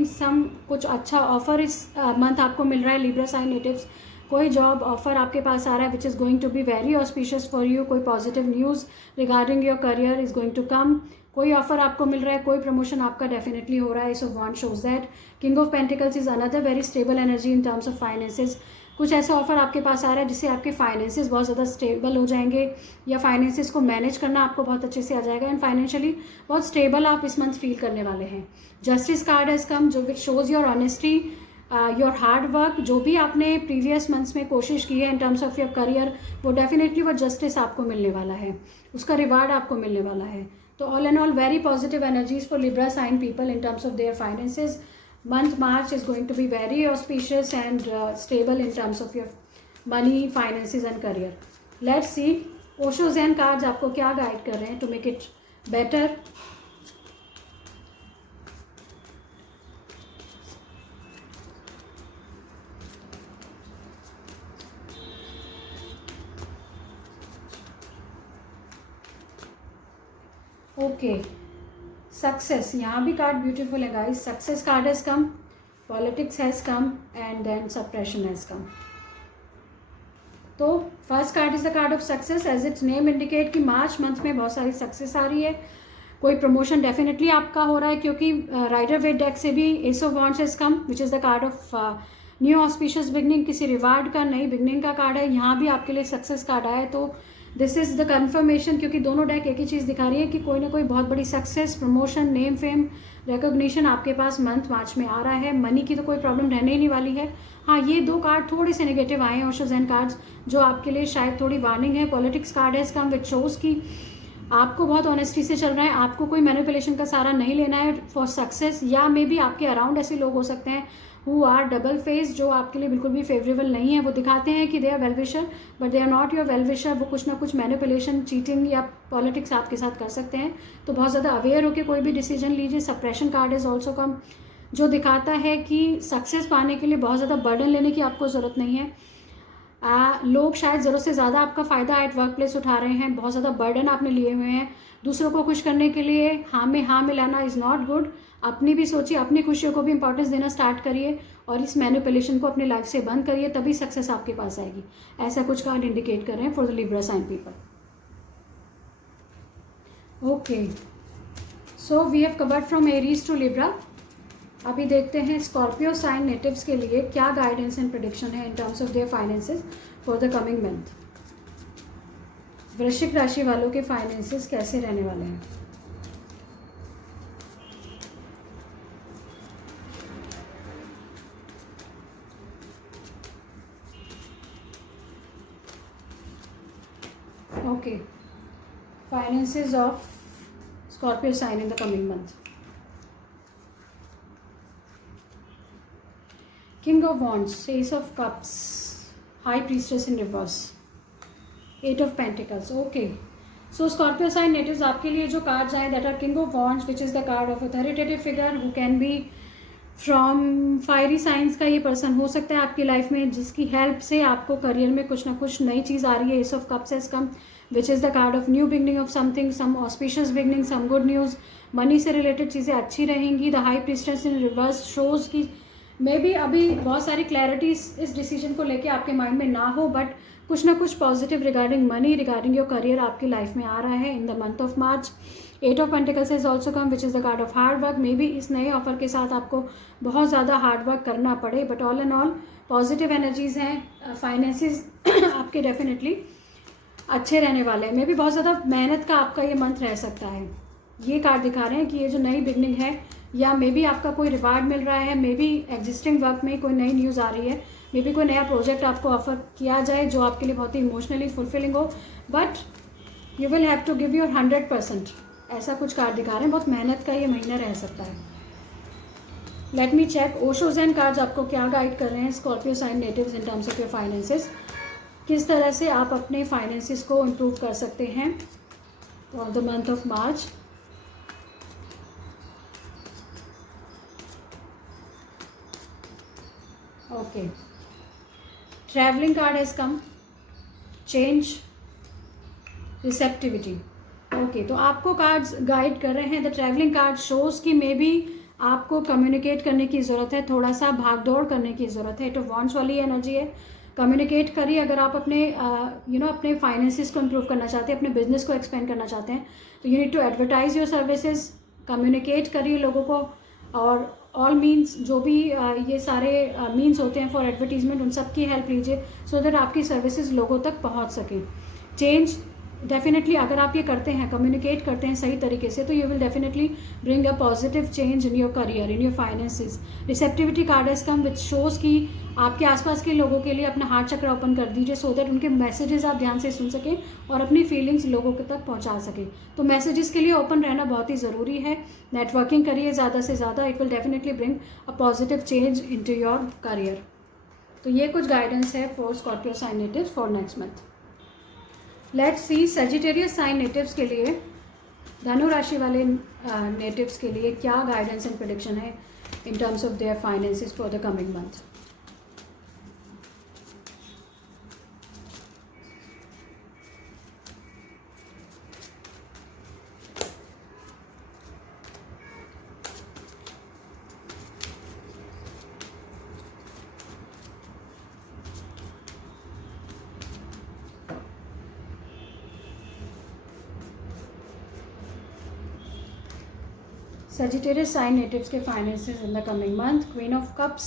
कुछ अच्छा ऑफर इस मंथ आपको मिल रहा है Libra sign natives। कोई जॉब ऑफर आपके पास आ रहा है which is going to be very auspicious for you. कोई positive news regarding your career is going to come. कोई ऑफर आपको मिल रहा है, कोई प्रमोशन आपका डेफिनेटली हो रहा है। So one shows that king of pentacles is another very stable energy in terms of finances. कुछ ऐसा ऑफर आपके पास आ रहा है जिससे आपके फाइनेंसेस बहुत ज़्यादा स्टेबल हो जाएंगे, या फाइनेंसेस को मैनेज करना आपको बहुत अच्छे से आ जाएगा, एंड फाइनेंशियली बहुत स्टेबल आप इस मंथ फील करने वाले हैं। जस्टिस कार्ड हैज़ कम, जो which shows your honesty, your hard work. जो भी आपने प्रीवियस मंथ्स में कोशिश की है in terms of your career, वो डेफिनेटली वो जस्टिस आपको मिलने वाला है, उसका रिवार्ड आपको मिलने वाला है। तो all and all very positive energies for Libra sign people in terms of their finances. Month March is going to be very auspicious and stable in terms of your money, finances and career. Let's see Osho Zen cards आपको क्या गाइड कर रहे हैं to make it better. Okay, success, यहाँ भी कार्ड ब्यूटीफुल है guys. Success card has come, politics has come and then suppression has come. तो first card is the card of success. As its name indicate कि मार्च मंथ में बहुत सारी सक्सेस आ रही है. कोई प्रमोशन डेफिनेटली आपका हो रहा है, क्योंकि राइडर वेट डेक से भी S of wands has come which is the card of new auspicious beginning. किसी रिवार्ड का, नई बिगनिंग का कार्ड है. यहाँ भी आपके लिए सक्सेस कार्ड आया है, तो दिस इज़ द कन्फर्मेशन, क्योंकि दोनों डेक एक ही चीज़ दिखा रही है कि कोई ना कोई बहुत बड़ी success, promotion, name, fame, recognition आपके पास मंथ मार्च में आ रहा है. मनी की तो कोई प्रॉब्लम रहने ही नहीं वाली है. हाँ, ये दो कार्ड थोड़े से नेगेटिव आए हैं, ओशोज एंड कार्ड्स, जो आपके लिए शायद थोड़ी वार्निंग है. Politics card has come which shows की आपको बहुत ऑनेस्टी से चल रहा है. आपको कोई मैनिपुलेशन का सहारा नहीं लेना है फॉर सक्सेस. या मे बी आपके अराउंड ऐसे लोग हो सकते हैं हु आर डबल फेस, जो आपके लिए बिल्कुल भी फेवरेबल नहीं है. वो दिखाते हैं कि they are well wisher but they are not your well wisher. वो कुछ ना कुछ मैनिपुलेशन, चीटिंग या पॉलिटिक्स आपके साथ कर सकते हैं. तो बहुत ज़्यादा अवेयर होकर कोई भी डिसीजन लीजिए. सप्रेशन कार्ड इज ऑल्सो कम, जो दिखाता है कि सक्सेस पाने के लिए बहुत ज़्यादा बर्डन लेने की आपको ज़रूरत नहीं है. लोग शायद ज़रूरत से ज़्यादा आपका फ़ायदा एट वर्क प्लेस उठा रहे हैं. बहुत ज़्यादा बर्डन आपने लिए हुए हैं. दूसरों को खुश करने के लिए हाँ में हाँ मिलाना इज़ नॉट गुड. अपनी भी सोचिए, अपनी खुशियों को भी इंपॉर्टेंस देना स्टार्ट करिए और इस मैनिपुलेशन को अपनी लाइफ से बंद करिए, तभी सक्सेस आपके पास आएगी. ऐसा कुछ कार्ड इंडिकेट कर रहे हैं for the Libra sign people. Okay, so we have covered from Aries to Libra. अभी देखते हैं स्कॉर्पियो साइन नेटिव्स के लिए क्या गाइडेंस एंड प्रेडिक्शन है in terms of their finances for the coming month. वृश्चिक राशि वालों के फाइनेंसेस कैसे रहने वाले हैं. Okay, finances of Scorpio sign in the coming month. King of Wands, Ace of Cups, High Priestess in reverse, Eight of Pentacles. Okay, so Scorpio sign natives, आपके लिए जो cards आए that are King of Wands, which is the card of authoritative figure who can be from fiery signs का ये person हो सकता है आपकी लाइफ में, जिसकी हेल्प से आपको करियर में कुछ ना कुछ नई चीज़ आ रही है. Ace of Cups has come, which is the card of new beginning of something, some auspicious beginning, some good news. Money से रिलेटेड चीज़ें अच्छी रहेंगी. The high priestess in reverse shows की मे बी अभी बहुत सारी क्लैरिटी इस डिसीजन को लेके आपके माइंड में ना हो, बट कुछ ना कुछ positive regarding money, regarding your career आपकी लाइफ में आ रहा है in the month of March. Eight of pentacles is also come which is the card of hard work. Maybe इस नए ऑफर के साथ आपको बहुत ज़्यादा हार्ड वर्क करना पड़े, but all and all positive energies हैं. फाइनेंसिस आपके डेफिनेटली अच्छे रहने वाले हैं. मे बी बहुत ज़्यादा मेहनत का आपका ये मंथ रह सकता है. ये कार्ड दिखा रहे हैं कि ये जो नई बिगनिंग है, या मे बी आपका कोई रिवार्ड मिल रहा है, मे बी एग्जिस्टिंग वर्क में कोई नई न्यूज़ आ रही है, मे बी कोई नया प्रोजेक्ट आपको ऑफर किया जाए जो आपके लिए बहुत ही इमोशनली फुलफिलिंग हो, but you will have to give your 100%. ऐसा कुछ कार्ड दिखा रहे हैं. बहुत मेहनत का ये महीना रह सकता है. Let me check Osho's and cards आपको क्या गाइड कर रहे हैं Scorpio sign natives in terms of your finances. किस तरह से आप अपने फाइनेंसिस को इम्प्रूव कर सकते हैं for the month of March. Okay, travelling card has come, change, receptivity. Okay, तो आपको कार्ड्स गाइड कर रहे हैं. द ट्रैवलिंग कार्ड शोज कि मे बी आपको कम्युनिकेट करने की ज़रूरत है, थोड़ा सा भाग दौड़ करने की ज़रूरत है. तो वॉन्ड्स वाली एनर्जी है. कम्युनिकेट करिए. अगर आप अपने अपने फाइनेंसिस को इम्प्रूव करना चाहते हैं, अपने बिजनेस को एक्सपेंड करना चाहते हैं, तो you need to advertise your services. Communicate करिए लोगों को, और ऑल मीन्स जो भी ये सारे मीन्स होते हैं फॉर एडवर्टीजमेंट, उन सब की हेल्प लीजिए सो दैट आपकी सर्विसेज लोगों तक पहुंच सकें. चेंज डेफिनेटली अगर आप ये करते हैं, कम्युनिकेट करते हैं सही तरीके से, तो you will definitely bring a positive change in your career, in your finances. Receptivity card has come which shows कि आपके आसपास के लोगों के लिए अपना हार्ट चक्र ओपन कर दीजिए सो दैट उनके मैसेजेस आप ध्यान से सुन सकें और अपनी फीलिंग्स लोगों के तक पहुंचा सकें. तो मैसेजेस के लिए ओपन रहना बहुत ही ज़रूरी है. नेटवर्किंग करिए ज़्यादा से ज़्यादा. It will definitely bring a positive change into your career. तो ये कुछ गाइडेंस है for Scorpio sign natives for next month. Let's see Sagittarius sign natives के लिए, धनु राशि वाले नेटिव्स के लिए क्या गाइडेंस एंड प्रेडिक्शन है in terms of their finances for the coming month. Sagittarius sign natives के finances in the coming month, queen of cups,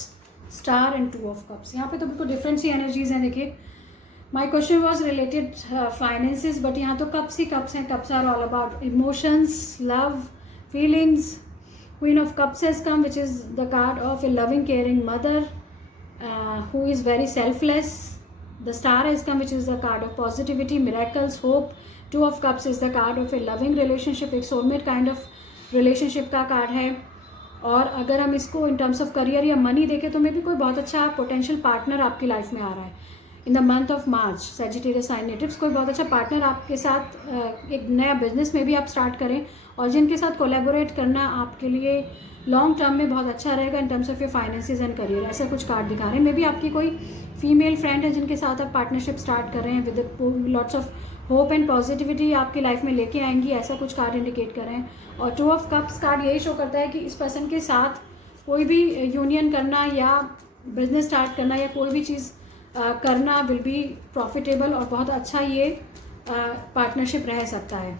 star and two of cups. यहाँ पे तो बिल्कुल डिफरेंट सी एनर्जीज हैं। देखिए, my question was related finances, but यहाँ तो कप्स ही कप्स हैं। Cups are all about emotions, love, feelings. Queen of cups has come, which is the card of a loving caring mother who is very selfless. The star has come, which is the card of positivity, miracles, hope. Two of cups is the card of a loving relationship, एक soulmate kind of relationship का कार्ड है। और अगर हम इसको इन टर्म्स ऑफ करियर या मनी देखें तो मे भी कोई बहुत अच्छा पोटेंशियल पार्टनर आपकी लाइफ में आ रहा है in the month of March. Sagittarius sign natives, कोई बहुत अच्छा पार्टनर आपके साथ एक नया बिजनेस में भी आप स्टार्ट करें, और जिनके साथ कोलैबोरेट करना आपके लिए लॉन्ग टर्म में बहुत अच्छा रहेगा इन terms of your finances and career. ऐसा कुछ कार्ड दिखा रहे हैं। मे बी आपकी कोई फीमेल फ्रेंड है जिनके साथ आप पार्टनरशिप स्टार्ट कर रहे हैं with lots of hope and positivity आपकी लाइफ में लेके आएंगी, ऐसा कुछ कार्ड इंडिकेट कर रहे हैं। और टू ऑफ कप्स कार्ड यही शो करता है कि इस पर्सन के साथ कोई भी यूनियन करना या बिजनेस स्टार्ट करना या कोई भी चीज़ करना विल बी प्रॉफिटेबल, और बहुत अच्छा ये पार्टनरशिप रह सकता है।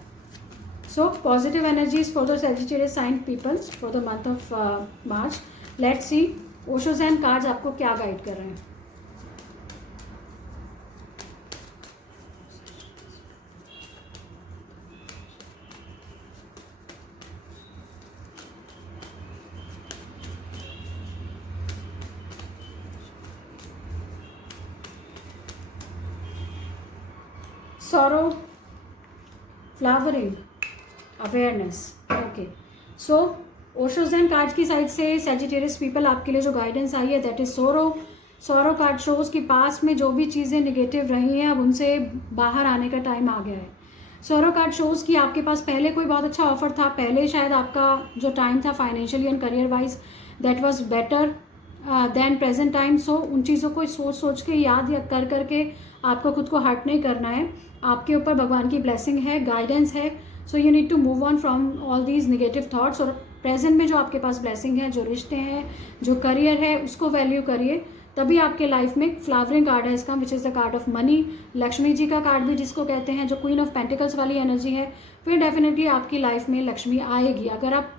So positive energies for the Sagittarius sign people for the month of March. Let's see Osho's and cards आपको क्या गाइड कर रहे हैं। sorrow, flowering, awareness. Okay, so Osho's and cards की साइड से सेजिटेरियस पीपल आपके लिए जो गाइडेंस आई है दैट इज सोरो। सोरो कार्ड शोज कि पास्ट में जो भी चीज़ें निगेटिव रही हैं अब उनसे बाहर आने का टाइम आ गया है। सोरो कार्ड शोज कि आपके पास पहले कोई बहुत अच्छा ऑफर था, पहले शायद आपका जो टाइम था financially and career wise that was better than present time. So उन चीज़ों को सोच सोच के याद या कर करके आपको खुद को हर्ट नहीं करना है। आपके ऊपर भगवान की ब्लेसिंग है, गाइडेंस है। So you need to move on from all these negative thoughts, और प्रेजेंट में जो आपके पास ब्लेसिंग है, जो रिश्ते हैं, जो करियर है, उसको वैल्यू करिए। तभी आपके लाइफ में फ्लावरिंग कार्ड है इसका, which is the card of money. Lakshmi ji का कार्ड भी जिसको कहते हैं, जो क्वीन ऑफ पेंटिकल्स वाली एनर्जी है, फिर डेफिनेटली आपकी लाइफ में लक्ष्मी आएगी। अगर आप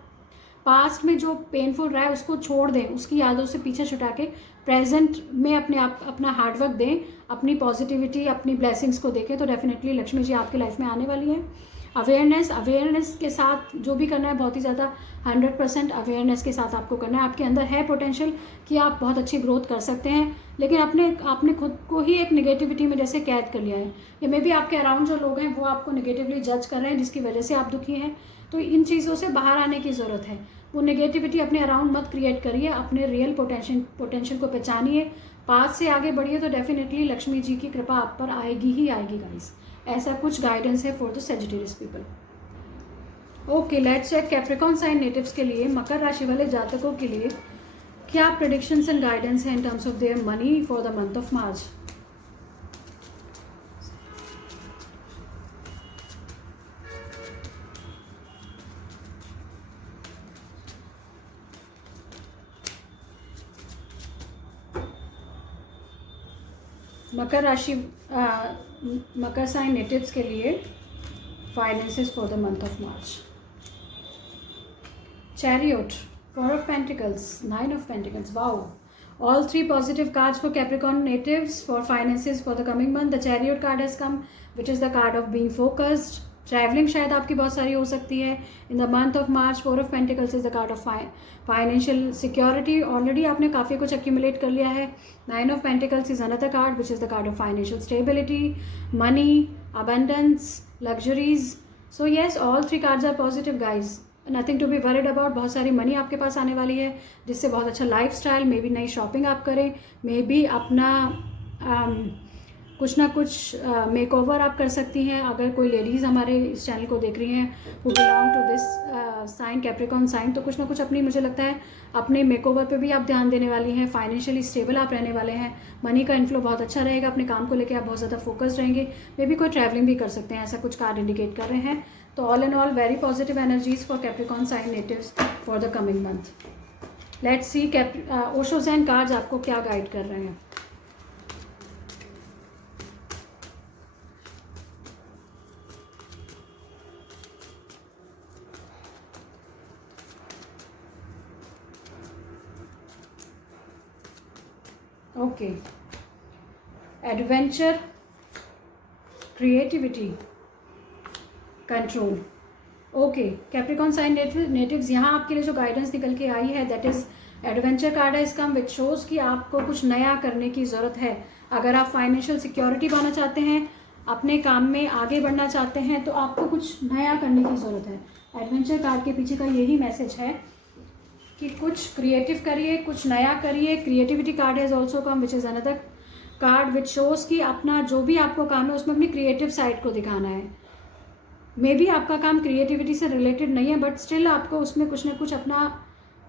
पास्ट में जो पेनफुल रहा है उसको छोड़ दें, उसकी यादों से पीछे छुटा के प्रेजेंट में अपने आप अपना हार्डवर्क दें, अपनी पॉजिटिविटी, अपनी ब्लेसिंग्स को देखें, तो डेफिनेटली लक्ष्मी जी आपकी लाइफ में आने वाली है। अवेयरनेस के साथ जो भी करना है बहुत ही ज़्यादा 100% अवेयरनेस के साथ आपको करना है। आपके अंदर है पोटेंशियल कि आप बहुत अच्छी ग्रोथ कर सकते हैं, लेकिन आपने खुद को ही एक नेगेटिविटी में जैसे कैद कर लिया है, या मे बी आपके अराउंड जो लोग हैं वो आपको नेगेटिवली जज कर रहे हैं जिसकी वजह से आप दुखी हैं। तो इन चीज़ों से बाहर आने की ज़रूरत है। वो नेगेटिविटी अपने अराउंड मत क्रिएट करिए, अपने रियल पोटेंशियल को पहचानिए, पास से आगे बढ़िए, तो डेफिनेटली लक्ष्मी जी की कृपा आप पर आएगी ही आएगी गाइस। ऐसा कुछ गाइडेंस है for the Sagittarius people. Okay, let's check Capricorn sign natives के लिए, मकर राशि वाले जातकों के लिए क्या प्रेडिक्शंस एंड गाइडेंस है in terms of their money for the month of March. Makar sign natives के लिए finances for the month of March. Chariot, 4 of Pentacles, 9 of Pentacles. Wow, all 3 positive cards for Capricorn natives for finances for the coming month. The Chariot card has come, which is the card of being focused. Travelling शायद आपकी बहुत सारी हो सकती है in the month of March. 4 of Pentacles is the card of financial security. Already आपने काफ़ी कुछ एक्यूमुलेट कर लिया है। 9 of Pentacles is another card which is the card of financial stability, money, abundance, luxuries. So yes, all 3 cards are positive guys, nothing to be worried about. बहुत सारी मनी आपके पास आने वाली है जिससे बहुत अच्छा लाइफ स्टाइल, मे बी नई शॉपिंग आप करें, मे बी अपना कुछ ना कुछ मेकओवर आप कर सकती हैं। अगर कोई लेडीज़ हमारे इस चैनल को देख रही हैं who belong to this sign, Capricorn sign, तो कुछ ना कुछ अपनी, मुझे लगता है अपने मेकओवर पे भी आप ध्यान देने वाली हैं। फाइनेंशियली स्टेबल आप रहने वाले हैं, मनी का इन्फ्लो बहुत अच्छा रहेगा, अपने काम को लेकर आप बहुत ज़्यादा फोकस्ड रहेंगे, मे बी कोई ट्रैवलिंग भी कर सकते हैं, ऐसा कुछ कार्ड इंडिकेट कर रहे हैं। तो all in all very positive energies for Capricorn sign natives for the coming month. Let's see Osho's and cards आपको क्या गाइड कर रहे हैं। Okay, adventure, creativity, control. Okay, Capricorn sign natives, यहाँ आपके लिए जो गाइडेंस निकल के आई है दैट इज़ एडवेंचर कार्ड है इसका, विच शोज़ कि आपको कुछ नया करने की ज़रूरत है। अगर आप फाइनेंशियल सिक्योरिटी पाना चाहते हैं, अपने काम में आगे बढ़ना चाहते हैं, तो आपको कुछ नया करने की ज़रूरत है। एडवेंचर कार्ड के पीछे का यही मैसेज है कि कुछ क्रिएटिव करिए, कुछ नया करिए। Creativity card has also come which is another card which shows कि अपना जो भी आपको काम है उसमें अपनी क्रिएटिव साइड को दिखाना है। मे बी आपका काम क्रिएटिविटी से रिलेटेड नहीं है, बट स्टिल आपको उसमें कुछ ना कुछ अपना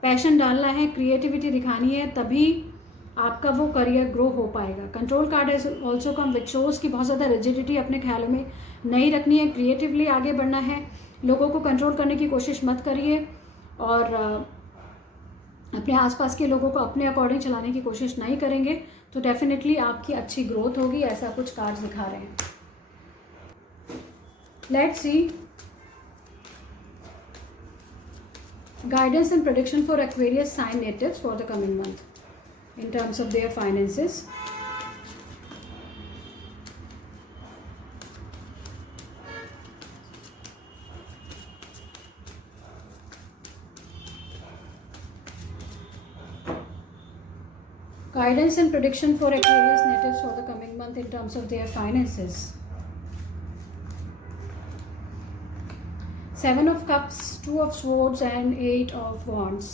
पैशन डालना है, क्रिएटिविटी दिखानी है, तभी आपका वो करियर ग्रो हो पाएगा। Control card is also come which shows कि बहुत ज़्यादा रिजिडिटी अपने ख्यालों में नहीं रखनी है, क्रिएटिवली आगे बढ़ना है, लोगों को कंट्रोल करने की कोशिश मत करिए और अपने आसपास के लोगों को अपने अकॉर्डिंग चलाने की कोशिश नहीं करेंगे तो डेफिनेटली आपकी अच्छी ग्रोथ होगी, ऐसा कुछ कार्ड्स दिखा रहे हैं। Let's see guidance and prediction for Aquarius sign natives for the coming month in terms of their finances. Guidance and prediction for Aquarius natives for the coming month in terms of their finances. 7 of Cups, 2 of Swords and 8 of Wands.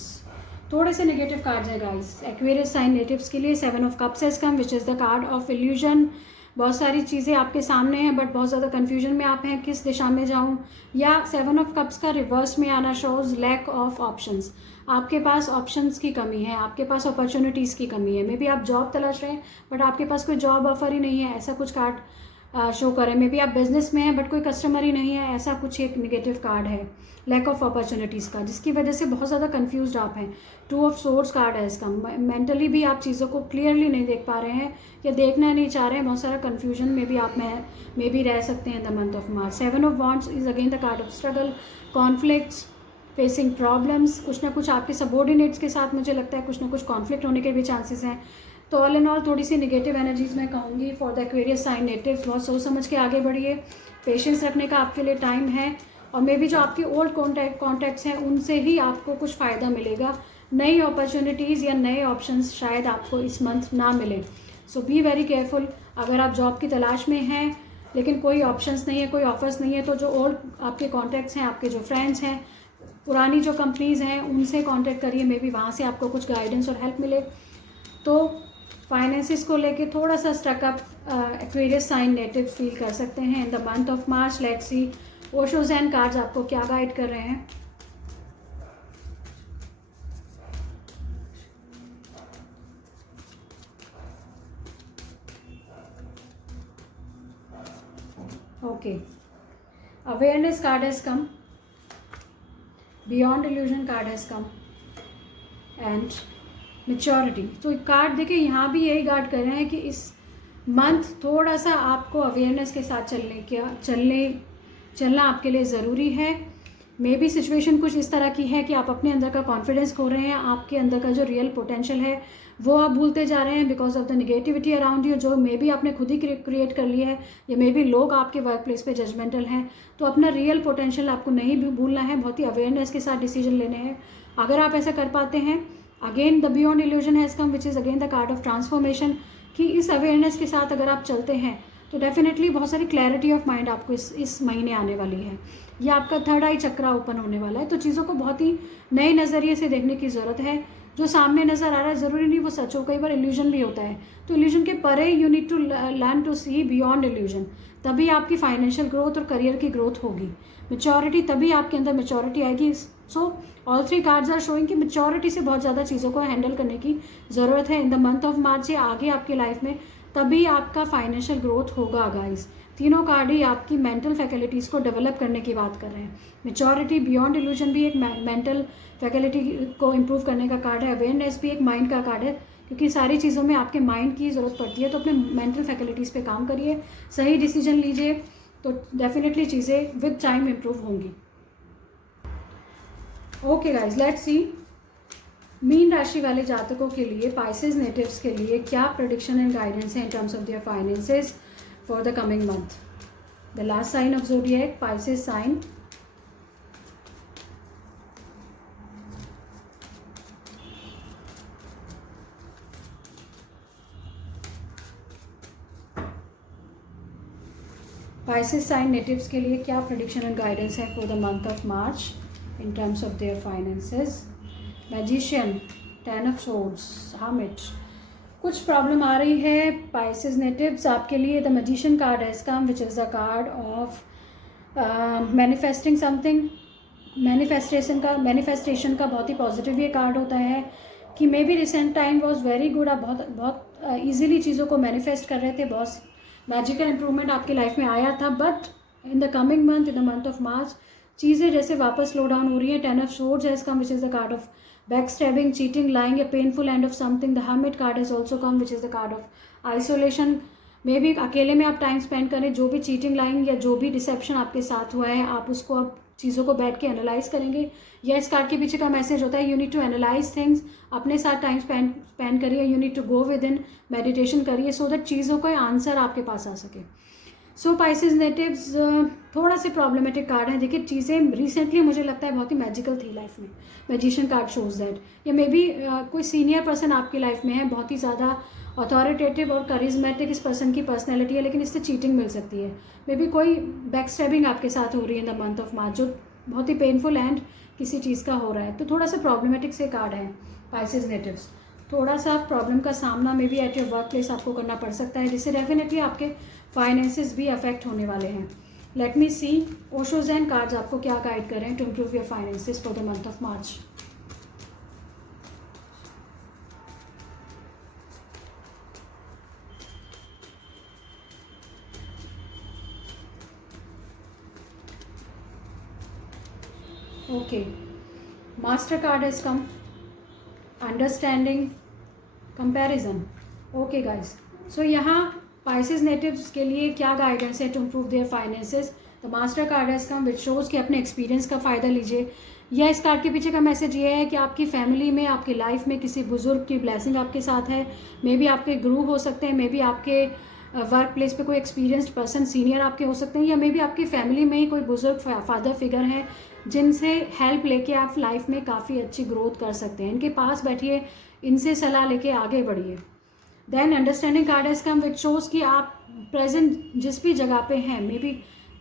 थोड़े से नेगेटिव कार्ड्स हैं गाइस एक्वेरियस साइन नेटिव्स के लिए। 7 of Cups has come which is the card of illusion. बहुत सारी चीज़ें आपके सामने हैं बट बहुत ज़्यादा कन्फ्यूजन में आप हैं किस दिशा में जाऊं, या 7 of Cups का रिवर्स में आना शोज लैक ऑफ ऑप्शंस। आपके पास ऑप्शंस की कमी है, आपके पास अपॉर्चुनिटीज़ की कमी है। मे बी आप जॉब तलाश रहे हैं बट आपके पास कोई जॉब ऑफर ही नहीं है, ऐसा कुछ कार्ड शो करें। मे बी आप बिजनेस में हैं बट कोई कस्टमर ही नहीं है, ऐसा कुछ एक नेगेटिव कार्ड है लैक ऑफ अपॉर्चुनिटीज़ का, जिसकी वजह से बहुत ज़्यादा कंफ्यूज्ड आप हैं। 2 of Swords कार्ड है इसका। मेंटली भी आप चीज़ों को क्लियरली नहीं देख पा रहे हैं या देखना नहीं चाह रहे हैं, बहुत सारा कन्फ्यूजन में भी आप में भी रह सकते हैं in the month of March. 7 of Wands is again the card of struggle, conflicts, facing problems. कुछ ना कुछ आपके सबॉर्डिनेट्स के साथ मुझे लगता है कुछ ना कुछ कॉन्फ्लिक्ट होने के भी चांसेस हैं। तो ऑल इन ऑल थोड़ी सी नेगेटिव एनर्जीज मैं कहूँगी for the Aquarius sign natives. बहुत सोच समझ के आगे बढ़िए, पेशेंस रखने का आपके लिए टाइम है, और मे बी जो आपके ओल्ड कॉन्टैक्ट्स हैं उनसे ही आपको कुछ फ़ायदा मिलेगा। नई अपॉर्चुनिटीज़ या नए ऑप्शंस शायद आपको इस मंथ ना मिले, सो बी वेरी केयरफुल। अगर आप जॉब की तलाश में हैं लेकिन कोई ऑप्शंस नहीं है, कोई ऑफर्स नहीं है, तो जो ओल्ड आपके कॉन्टैक्ट्स हैं, आपके जो फ्रेंड्स हैं, पुरानी जो कंपनीज़ हैं, उनसे कॉन्टैक्ट करिए, मे बी वहाँ से आपको कुछ गाइडेंस और हेल्प मिले। तो फाइनेंसिस को लेके थोड़ा सा stuck up Aquarius sign native feel कर सकते हैं in the month of March. Let's see Osho's and cards आपको क्या गाइड कर रहे हैं। Okay, awareness card has come, beyond illusion card has come and maturity. तो कार्ड देखिए यहाँ भी यही गाइड कर रहे हैं कि इस मंथ थोड़ा सा आपको अवेयरनेस के साथ चलना आपके लिए ज़रूरी है। मे बी सिचुएशन कुछ इस तरह की है कि आप अपने अंदर का कॉन्फिडेंस खो रहे हैं, आपके अंदर का जो रियल पोटेंशियल है वो आप भूलते जा रहे हैं because of the negativity around you, जो मे बी आपने खुद ही क्रिएट कर लिया है, या मे बी लोग आपके वर्क प्लेस पे जजमेंटल हैं। तो अपना रियल पोटेंशियल आपको नहीं भूलना है, बहुत ही अवेयरनेस के साथ डिसीजन लेने हैं। अगर आप ऐसा कर पाते हैं, again the beyond illusion has come which is again the card of transformation, कि इस अवेयरनेस के साथ अगर आप चलते हैं तो डेफिनेटली बहुत सारी क्लैरिटी ऑफ माइंड आपको इस महीने आने वाली है। ये आपका थर्ड आई चक्रा ओपन होने वाला है, तो चीज़ों को बहुत ही नए नज़रिए से देखने की ज़रूरत है। जो सामने नज़र आ रहा है ज़रूरी नहीं वो सच हो, कई बार इल्यूजन भी होता है। तो इल्यूजन के परे you need to learn to see beyond illusion, तभी आपकी फाइनेंशियल ग्रोथ और करियर की ग्रोथ होगी। मैच्योरिटी, तभी आपके अंदर मैच्योरिटी आएगी। So all 3 cards are showing कि मैच्योरिटी से बहुत ज़्यादा चीज़ों को हैंडल करने की ज़रूरत है इन द मंथ ऑफ मार्च से आगे आपकी लाइफ में, तभी आपका फाइनेंशियल ग्रोथ होगा गाइस। तीनों कार्ड ही आपकी मेंटल फैकल्टीज़ को डेवलप करने की बात कर रहे हैं। मैच्योरिटी, बियॉन्ड इल्यूजन भी एक मेंटल फैकल्टी को इम्प्रूव करने का कार्ड है, अवेयरनेस भी एक माइंड का कार्ड है, क्योंकि सारी चीज़ों में आपके माइंड की ज़रूरत पड़ती है। तो अपने मेंटल फैकल्टीज़ पे काम करिए, सही डिसीजन लीजिए, तो डेफिनेटली चीज़ें विद टाइम इम्प्रूव होंगी। Okay guys, let's see mean राशि वाले जातकों के लिए, पाइसेस नेटिव्स के लिए क्या प्रेडिक्शन एंड गाइडेंस है in terms of their finances for the coming month? The last sign of zodiac, Pisces sign. Pisces sign natives के लिए क्या प्रेडिक्शन एंड गाइडेंस है for the month of March in terms of their finances? Magician, 10 of swords, hermit. कुछ प्रॉब्लम आ रही है पाइसेस नेटिव्स आपके लिए. The magician card has come which is the card of manifesting something. Manifestation का बहुत ही पॉजिटिव ये कार्ड होता है कि may be recent time was very good. आप बहुत ईजिली चीज़ों को मैनिफेस्ट कर रहे थे, बहुत मैजिकल इंप्रूवमेंट आपकी लाइफ में आया था. But in the coming month, in the month of मार्च, चीज़ें जैसे वापस स्लो डाउन हो रही है. 10 of swords has come which is the card of backstabbing, cheating, lying, a painful end of something. The hermit card has also come which is the card of isolation. May be अकेले में आप टाइम स्पेंड करें. जो भी चीटिंग, लाइंग या जो भी डिसेप्शन आपके साथ हुआ है, आप उसको अब चीज़ों को बैठ के एनालाइज करेंगे. या इस कार्ड के पीछे का मैसेज होता है you need to analyze things. अपने साथ टाइम स्पेंड करिए. You need to go within, meditation करिए सो दैट चीज़ों का आंसर आपके पास आ सके. सो पाइसेस नेटिव्स थोड़ा से प्रॉब्लमेटिक कार्ड है. देखिए चीज़ें रिसेंटली मुझे लगता है बहुत ही मैजिकल थी लाइफ में. Magician card shows that. या मे बी कोई सीनियर पर्सन आपकी लाइफ में है, बहुत ही ज़्यादा अथॉरिटेटिव और करिज्मेटिक इस पर्सन की पर्सनैलिटी है, लेकिन इससे चीटिंग मिल सकती है. मे बी कोई बैक स्टैबिंग आपके साथ हो रही है इन द मंथ ऑफ मार्च, जो बहुत ही पेनफुल एंड किसी चीज़ का हो रहा है. तो थोड़ा सा प्रॉब्लमेटिक से कार्ड है पाइसेस नेटिव्स. थोड़ा सा प्रॉब्लम का सामना may be at your work place आपको करना पड़ सकता है, जिससे डेफिनेटली आपके फाइनेंसेस भी अफेक्ट होने वाले हैं. Let me see Osho's and cards आपको क्या गाइड कर रहे हैं to improve your finances for the month of March. Okay, master card has come, understanding, comparison. Okay guys, so यहाँ पाइसेस नेटिव्स के लिए क्या गाइडेंस है to improve their finances? The master card has come which shows कि अपने एक्सपीरियंस का फ़ायदा लीजिए. या इस कार्ड के पीछे का मैसेज ये है कि आपकी फैमिली में, आपकी लाइफ में किसी बुजुर्ग की ब्लेसिंग आपके साथ है. मे बी आपके गुरु हो सकते हैं, मे बी आपके वर्क प्लेस पे कोई एक्सपीरियंस्ड पर्सन सीनियर आपके हो सकते हैं, या मे बी आपकी फैमिली में ही कोई बुजुर्ग फादर फिगर हैं जिनसे हेल्प लेके आप लाइफ में काफ़ी अच्छी ग्रोथ कर सकते हैं. इनके पास बैठिए, इनसे सलाह लेके आगे बढ़िए. Then understanding card has come which shows कि आप प्रेजेंट जिस भी जगह पे हैं, मे बी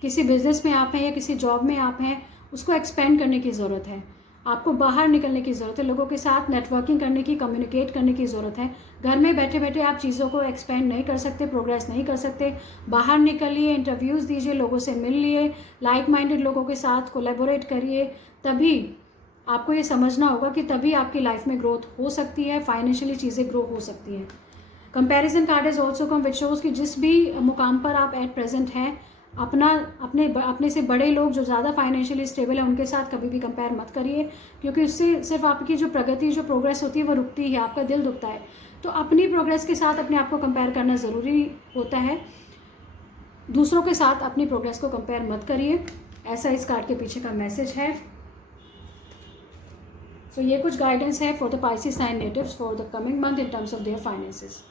किसी बिजनेस में आप हैं या किसी जॉब में आप हैं, उसको एक्सपेंड करने की ज़रूरत है. आपको बाहर निकलने की ज़रूरत है, लोगों के साथ नेटवर्किंग करने की, कम्युनिकेट करने की ज़रूरत है. घर में बैठे बैठे आप चीज़ों को एक्सपेंड नहीं कर सकते, प्रोग्रेस नहीं कर सकते. बाहर निकलिए, इंटरव्यूज़ दीजिए, लोगों से मिल लिए, लाइक माइंडेड लोगों के साथ कोलैबोरेट करिए. तभी आपको ये समझना होगा कि तभी आपकी लाइफ में ग्रोथ हो सकती है, फाइनेंशियली चीज़ें ग्रो हो सकती हैं. Comparison card is also come which shows कि जिस भी मुकाम पर आप एट प्रेजेंट हैं, अपने से बड़े लोग जो ज़्यादा फाइनेंशियली स्टेबल है उनके साथ कभी भी कंपेयर मत करिए, क्योंकि उससे सिर्फ आपकी जो प्रगति, जो प्रोग्रेस होती है वो रुकती है, आपका दिल दुखता है. तो अपनी प्रोग्रेस के साथ अपने आप को कंपेयर करना ज़रूरी होता है. दूसरों के साथ अपनी प्रोग्रेस को कंपेयर मत करिए. ऐसा इस कार्ड के पीछे का मैसेज है. सो ये कुछ गाइडेंस है for the Pisces sign natives for the coming month in terms of their finances.